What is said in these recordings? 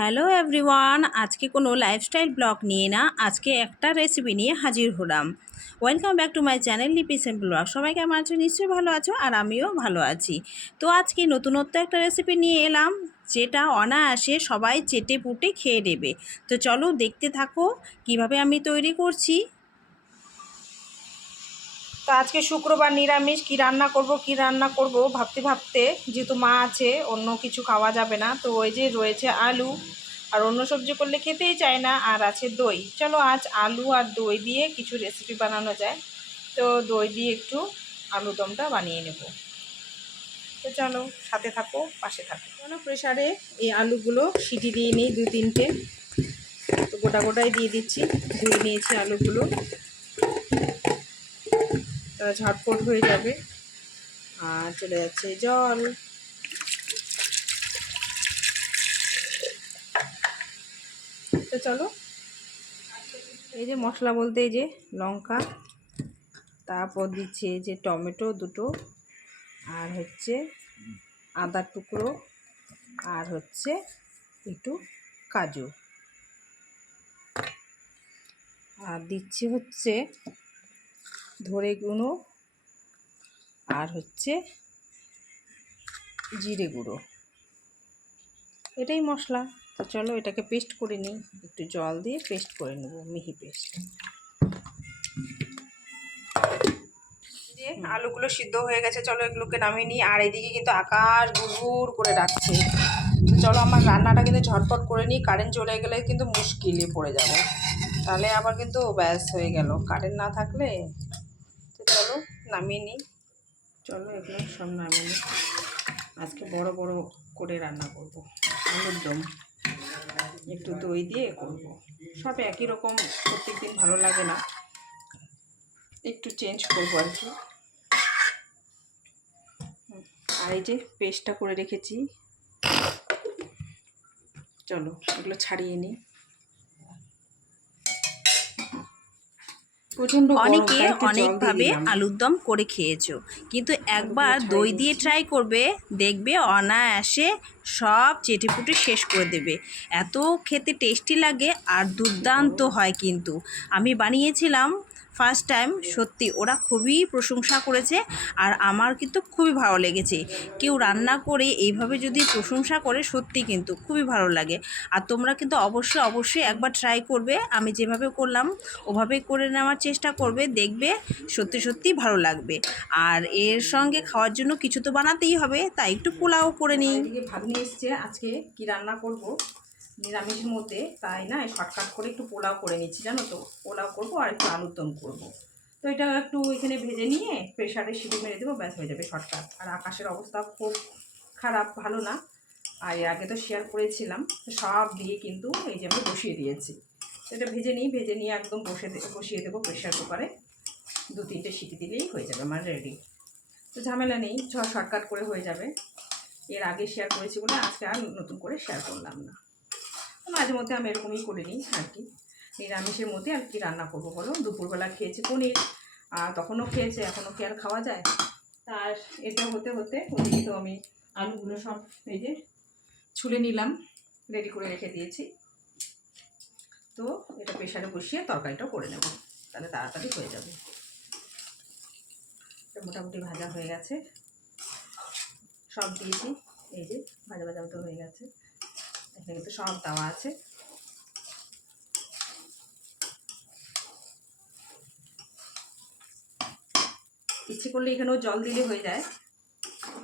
Hello everyone, আজকে কোনো lifestyle blog নিয়ে না, আজকে একটা রেসিপি নিয়ে হাজির হলাম। Welcome back to my channel লিপি সিম্পল ব্লগ। সবাই কেমন আছো? নিশ্চয়ই ভালো আছো, আর আমিও ভালো আছি। তো আজকে নতুনত্ব একটা রেসিপি নিয়ে এলাম, যেটা অনায়াসে সবাই চেটে পুটে খেয়ে নেবে। তো চলো দেখতে থাকো কিভাবে আমি তৈরি করছি। তো আজকে শুক্রবার, নিরামিষ। কি রান্না করব ভাবতে ভাবতে, যেহেতু মা আছে, অন্য কিছু খাওয়া যাবে না, তো ওই যে রয়েছে আলু, আর অন্য সবজি করলে খেতেই চায় না, আর আছে দই। চলো আজ আলু আর দই দিয়ে কিছু রেসিপি বানানো যায়। তো দই দিয়ে একটু আলু দমটা বানিয়ে নেব। তো চলো সাথে থাকো, পাশে থাকো। চলো প্রেসারে এই আলুগুলো সিটি দিয়ে নিই, 2-3টে। তো গোটা গোটাই দিয়ে দিচ্ছি, ধুয়ে নিয়েছি আলুগুলো, তারা ঝটপট হয়ে যাবে। আর চলে যাচ্ছে জল। তো চলো, এই যে মশলা বলতে এই যে লঙ্কা, তারপর দিচ্ছি এই যে টমেটো দুটো, আর হচ্ছে আদার টুকরো, আর হচ্ছে একটু কাজু, আর দিচ্ছি হচ্ছে ধনে গুঁড়ো, আর হচ্ছে জিরে গুঁড়ো। এটাই মশলা। তো চলো এটাকে পেস্ট করে নিই, একটু জল দিয়ে পেস্ট করে নেব, মিহি পেস্ট। যে আলুগুলো সিদ্ধ হয়ে গেছে, চলো এগুলোকে নামিয়ে নিই। আর এদিকে কিন্তু আকাশ গুড়গুড় করে রাখছে। তো চলো আমার রান্নাটা কিন্তু ঝটপট করে নিই, কারেন্ট চলে গেলে কিন্তু মুশকিলে পড়ে যাব, তাহলে আবার কিন্তু ব্যাস হয়ে গেল কারেন্ট না থাকলে। তো চলো নামিয়ে নিই। চলো এগুলো সব নামিয়ে নিই। আজকে বড় বড় করে রান্না করব, আলুর দম একটু দই দিয়ে করব। সব একই রকম প্রত্যেক দিন ভালো লাগে না, একটু চেঞ্জ করবো আর কি। আর এই যে পেস্টটা করে রেখেছি, চলো এগুলো ছাড়িয়ে নিই। প্রচণ্ড গরম, অনেকে তাই একটু জল দিয়ে অনেকভাবে দিলাম। আলুর দম করে খেয়েছো, কিন্তু আলুগুলো একবার ছাড়িয়ে দই দিয়ে নিচ্ছি। ট্রাই করবে, দেখবে অনায়াসে সব চেটেপুটে শেষ করে দেবে। এত খেতে টেস্টি লাগে আর দুর্দান্ত হয়। কিন্তু আমি বানিয়েছিলাম ফার্স্ট টাইম, সত্যি ওরা খুবই প্রশংসা করেছে, আর আমার কিন্তু খুবই ভালো লেগেছে। কেউ রান্না করে এইভাবে যদি প্রশংসা করে, সত্যি কিন্তু খুবই ভালো লাগে। আর তোমরা কিন্তু অবশ্যই অবশ্যই একবার ট্রাই করবে, আমি যেভাবে করলাম ওভাবে করে নেওয়ার চেষ্টা করবে, দেখবে সত্যি সত্যি ভালো লাগবে। আর এর সঙ্গে খাওয়ার জন্য কিছু তো বানাতেই হবে, তাই একটু পোলাও করে নিই। এদিকে ভাগ্নি এসছে, আজকে কি রান্না করব নিরামিষের মধ্যে, তাই না শর্টকাট করে একটু পোলাও করে নিচ্ছি। জানো তো, পোলাও করব আর একটু আলুর দম করবো। তো এটা একটু এখানে ভেজে নিয়ে প্রেশারে সিটি মেরে দেবো, ব্যাস হয়ে যাবে শর্টকাট। আর আকাশের অবস্থা খুব খারাপ, ভালো না। আর এর আগে তো শেয়ার করেছিলাম, সব দিয়ে কিন্তু এই যে আমি বসিয়ে দিয়েছি। তো এটা ভেজে নিই, ভেজে নিয়ে একদম বসিয়ে দেবো প্রেশার কুকারে। 2-3টে সিটি দিলেই হয়ে যাবে আমার রেডি। তো ঝামেলা নেই, শর্টকাট করে হয়ে যাবে। এর আগে শেয়ার করেছি বলে আজকে আর নতুন করে শেয়ার করলাম না। মাঝে মধ্যে আমি এরকমই করে নিই আর কি। নিরামিষের মধ্যে আর কি রান্না করবো বলো? দুপুরবেলা খেয়েছি পনির, আর তখনও খেয়েছে, এখনও কি আর খাওয়া যায়? তার এটা হতে হতে ওদিকে তো আমি আলুগুলো সব এই যে ছুলে নিলাম, রেডি করে রেখে দিয়েছি। তো এটা প্রেশারে বসিয়ে তরকারিটাও করে নেব, তাহলে তাড়াতাড়ি হয়ে যাবে। মোটামুটি ভাজা হয়ে গেছে, সব দিয়েছি। এই যে ভাজা ভাজা তো হয়ে গেছে, এখানে কিন্তু সব দেওয়া আছে। ইচ্ছে করলে এখানেও জল দিলে হয়ে যায়,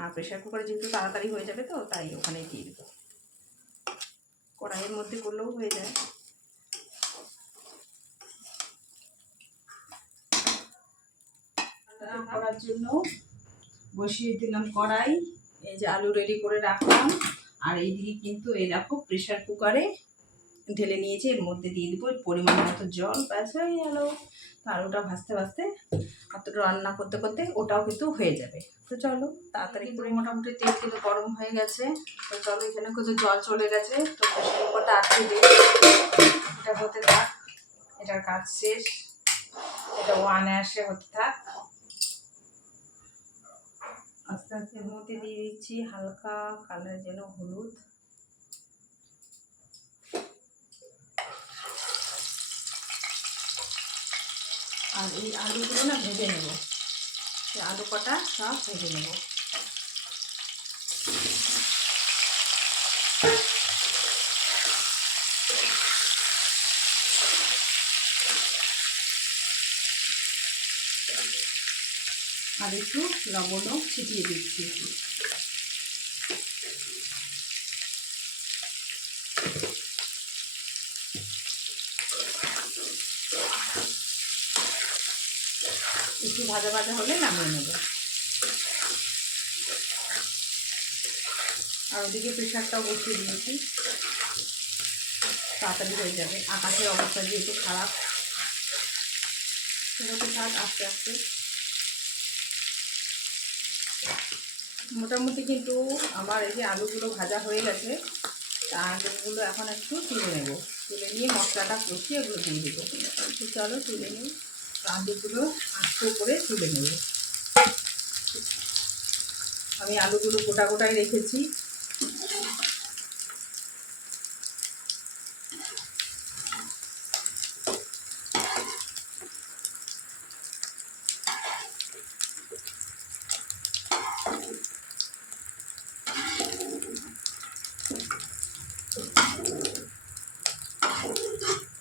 আর প্রেশার কুকারে যেহেতু তাড়াতাড়ি হয়ে যাবে, তো তাই ওখানেই দিয়ে দেবো। কড়াইয়ের মধ্যে করলেও হয়ে যায়। করার জন্য বসিয়ে দিলাম কড়াই। এই যে আলু রেডি করে রাখলাম, আর এইদিকে কিন্তু এই দেখো প্রেশার কুকারে ঢেলে নিয়েছি, এর মধ্যে দিয়ে দেবো পরিমাণ মতো জল, ব্যাস হয়ে গেল। আলুটা ভাজতে ভাজতে অতটা রান্না করতে করতে ওটাও কিন্তু হয়ে যাবে। তো চলো তাড়াতাড়ি করে, মোটামুটি তেল কিন্তু গরম হয়ে গেছে। তো চলো এখানে কিছু জল চলে গেছে, তো প্রেশার কুকারটা আটকে দিই, এটা হতে থাক। এটার কাজ শেষ, এটা অনায়াসে হতে থাক। আস্তে আস্তে মধ্যে দিয়ে দিচ্ছি হালকা কালারের জন্য হলুদ, আর এই আলুগুলো না ভেজে নেব, এই আলু কটা সব ভেজে নেব। আর একটু লবণও ছিটিয়ে দিচ্ছি। একটু ভাজা ভাজা হলে নামিয়ে নেব। আর ওদিকে প্রেশারটাও বসিয়ে দিয়েছি, তাড়াতাড়ি হয়ে যাবে। আকাশের অবস্থা যেহেতু খারাপ, সেটাতে থাক আস্তে আস্তে। মোটামুটি কিন্তু আমার এই যে আলুগুলো ভাজা হয়ে গেছে, আলুগুলো এখন একটু তুলে নেব। তুলে নিয়ে মশলাটা কষিয়ে এগুলো দিয়ে দেবো। একটু চলো তুলে নিই। আলুগুলো আস্তে করে তুলে নেব। আমি আলুগুলো গোটা গোটাই রেখেছি।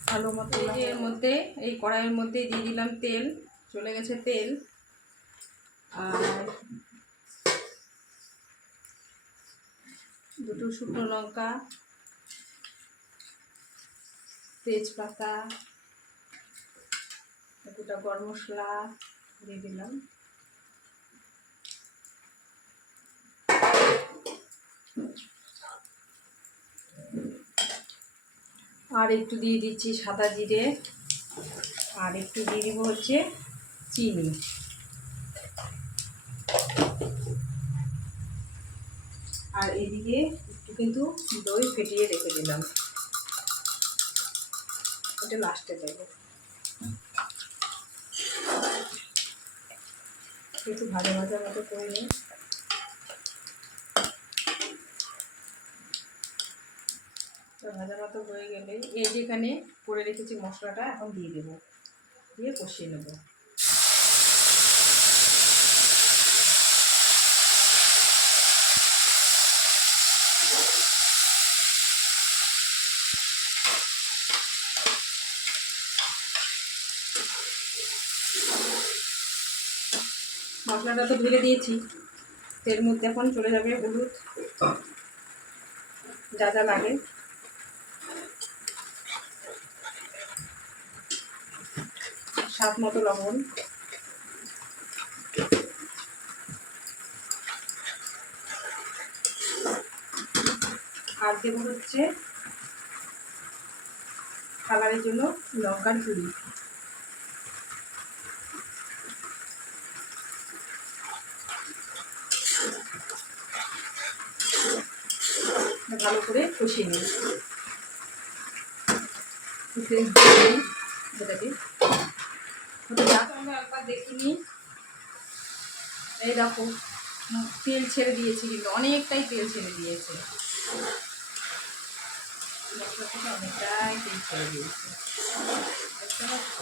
ভালো মতো এর মধ্যে, এই কড়াইয়ের মধ্যে দিয়ে দিলাম তেল, চলে গেছে তেল। আর দুটো শুকনো লঙ্কা, তেজপাতা, গোটা গরম মশলা দিয়ে দিলাম। আর একটু দিয়ে দিচ্ছি সাদা জিরে, আর একটু দিয়ে দিব হচ্ছে চিনি। আর এদিকে একটু কিন্তু দই ফেটিয়ে রেখে দিলাম, এটা লাস্টে দেবো। একটু ভাজা ভাজা মতো করে নিই। ভাজা মতো হয়ে গেলে এই যেখানে করে রেখেছি মশলাটা এখন দিয়ে দেবো, দিয়ে কষিয়ে নেব। মশলাটা তো ঢেলে দিয়েছি, এর মধ্যে এখন চলে যাবে হলুদ, যা যা লাগে। স্বাদ মতো লবণ, আর দেবো হচ্ছে কালারের জন্য লঙ্কার গুঁড়ি। ভালো করে কষিয়ে নিই। যেটাকে আমরা একবার দেখিনি, এই দেখো তেল ছেড়ে দিয়েছে, কিন্তু অনেকটাই তেল ছেড়ে দিয়েছে। মশলা থেকে অনেকটাই তেল ছেড়ে দিয়েছে, দেখতে পাচ্ছ?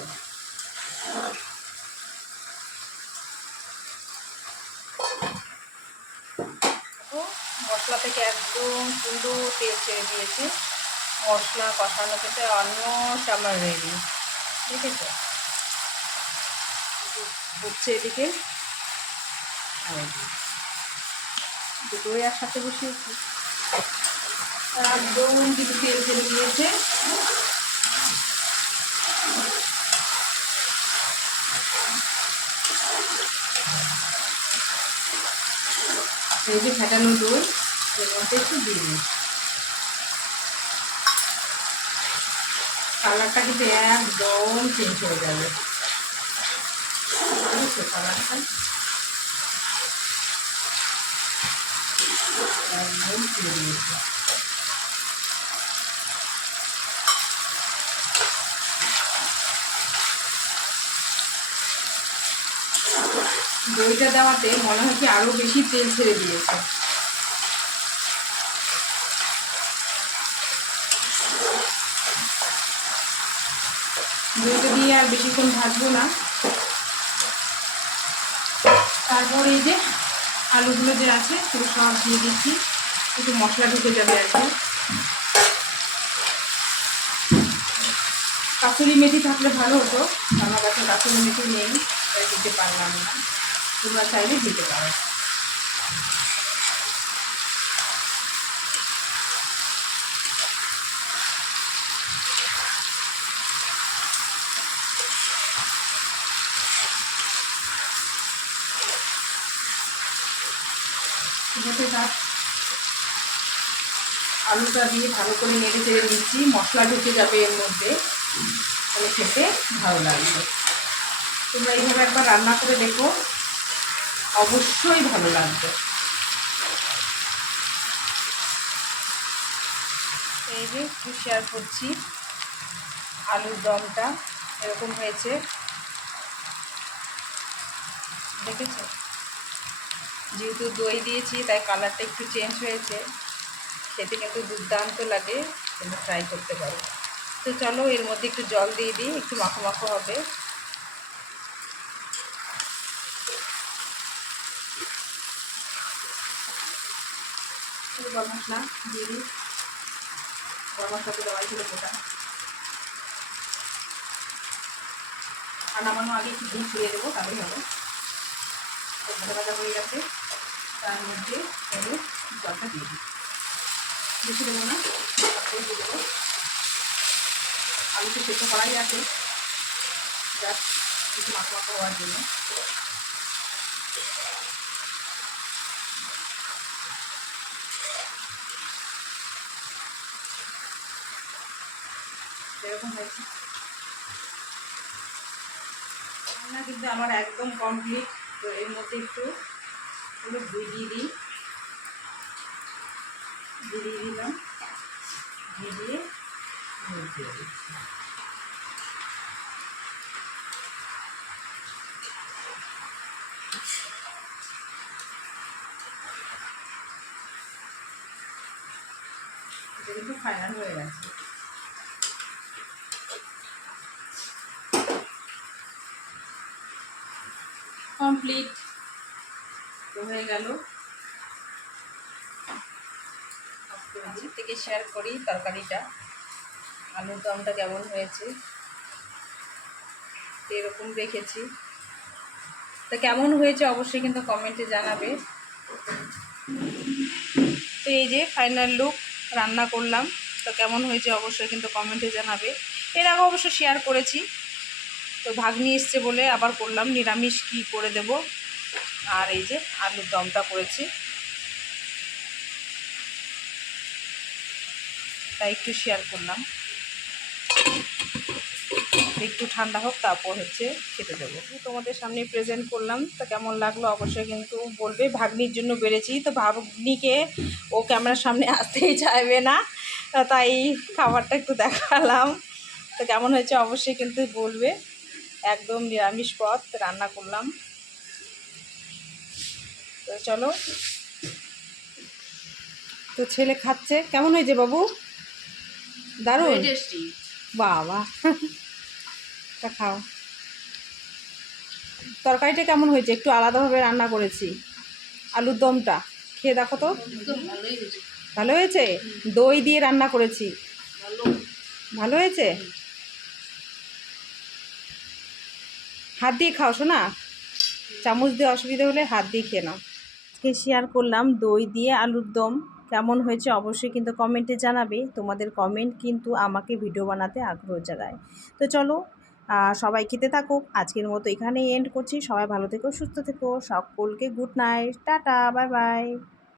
মশলা থেকে একদম সুন্দর তেল ছেড়ে দিয়েছে। মশলা কষানো কিন্তু অলমোস্ট আমার রেডি, দেখেছ? হচ্ছে এদিকে, দুটোই একসাথে বসিয়েছি, একদম কিন্তু তেল ছেড়ে দিয়েছে। এই যে ফেটানো দই এর মধ্যে একটু দিয়ে দিই। কালারটা কিন্তু একদম চেঞ্জ হয়ে যাবে, বুঝেছো? কালারটা একদম দিয়ে দিয়েছে। দইটা দেওয়াতে মনে হয় কি আরও বেশি তেল ছেড়ে দিয়েছে। দইটা দিয়ে আর বেশিক্ষণ ভাজবো না, তারপর এই যে আলুগুলো যে আছে সেগুলো সব দিয়ে দিচ্ছি, একটু মশলা ঢুকে যাবে আর কি। কাসুরি মেথি থাকলে ভালো হতো, আমার কাছে কাসুরি মেথি নেই, তাই দিতে পারলাম না। তোমরা চাইলে দিতে পারো। আলুটা দিয়ে ভালো করে নেড়ে চেড়ে নিচ্ছি, মশলা ঢুকে যাবে এর মধ্যে, তাহলে খেতে ভালো লাগবে। তোমরা এইভাবে একবার রান্না করে দেখো, অবশ্যই ভালো লাগবে। এই যে একটু শেয়ার করছি, আলুর দমটা এরকম হয়েছে, দেখেছো? যেহেতু দই দিয়েছি তাই কালারটা একটু চেঞ্জ হয়েছে, খেতে কিন্তু দুর্দান্ত লাগে, তোমরা ট্রাই করতে পারো। তো চলো এর মধ্যে একটু জল দিয়ে দিই, একটু মাখো মাখো হবে। গরম মশলা দিয়ে দিই, গরম মশলাতে দেওয়াই ছিল গোটা। আর নামানো আগে একটু ঘি ছড়িয়ে দেবো, তাহলেই হবে। ভাজা ভাজা হয়ে গেছে, তার মধ্যে এবার জলটা দিয়ে দিই, বেশি দেবো না, তারপরে দিয়ে দেবো। আলুতে সেদ্ধ করাই আছে, জাস্ট একটু মাখো মাখো হওয়ার জন্য। এরকম হয়েছে রান্না, কিন্তু আমার একদম কমপ্লিট। তো এর মধ্যে একটু ঘি দিয়ে দিই, দিয়ে দিলাম, ঘি দিয়ে দিয়ে দিচ্ছি। এটা কিন্তু ফাইনাল হয়ে গেছে। কমপ্লিট তো হয়ে গেল। থেকে শেয়ার করি তরকারিটা, আলুর দমটা কেমন হয়েছে, এরকম রেখেছি। তো কেমন হয়েছে অবশ্যই কিন্তু কমেন্টে জানাবে। তো এই যে ফাইনাল লুক, রান্না করলাম, তো কেমন হয়েছে অবশ্যই কিন্তু কমেন্টে জানাবে। এর আগে অবশ্য শেয়ার করেছি, তো ভাগ্নি এসছে বলে আবার করলাম, নিরামিষ কি করে দেব। আর এই যে আলুর দমটা করেছি, তাই একটু শেয়ার করলাম। একটু ঠান্ডা হোক তারপর খেতে দেবো। তোমাদের সামনে প্রেজেন্ট করলাম, তো কেমন লাগলো অবশ্যই কিন্তু বলবে। ভাগ্নির জন্য বেড়েছি, তো ভাগ্নিকে ও ক্যামেরার সামনে আসতেই চাইবে না, তাই খাবারটা একটু দেখালাম। তো কেমন হয়েছে অবশ্যই কিন্তু বলবে। একদম নিরামিষ পদ রান্না করলাম। তো চলো, তো ছেলে খাচ্ছে, কেমন হয়েছে বাবু? দারুণ টেস্টি, বাবা। তা খাও। তরকারিটা কেমন হয়েছে? একটু আলাদাভাবে রান্না করেছি, আলুর দমটা খেয়ে দেখো তো। ভালো হয়েছে, দই দিয়ে রান্না করেছি, ভালো হয়েছে। হাত দিয়ে খাও শোনা, চামচ দিয়ে অসুবিধা হলে হাত দিয়ে খেয়ে নাও। আজকে শেয়ার করলাম দই দিয়ে আলুর দম, কেমন হয়েছে অবশ্যই কিন্তু কমেন্টে জানাবে। তোমাদের কমেন্ট কিন্তু আমাকে ভিডিও বানাতে আগ্রহ জাগায়। তো চলো, সবাই খেতে থাকুক। আজকের মতো এখানেই এন্ড করছি। সবাই ভালো থেকো, সুস্থ থেকো, সকলকে good night, tata, bye bye.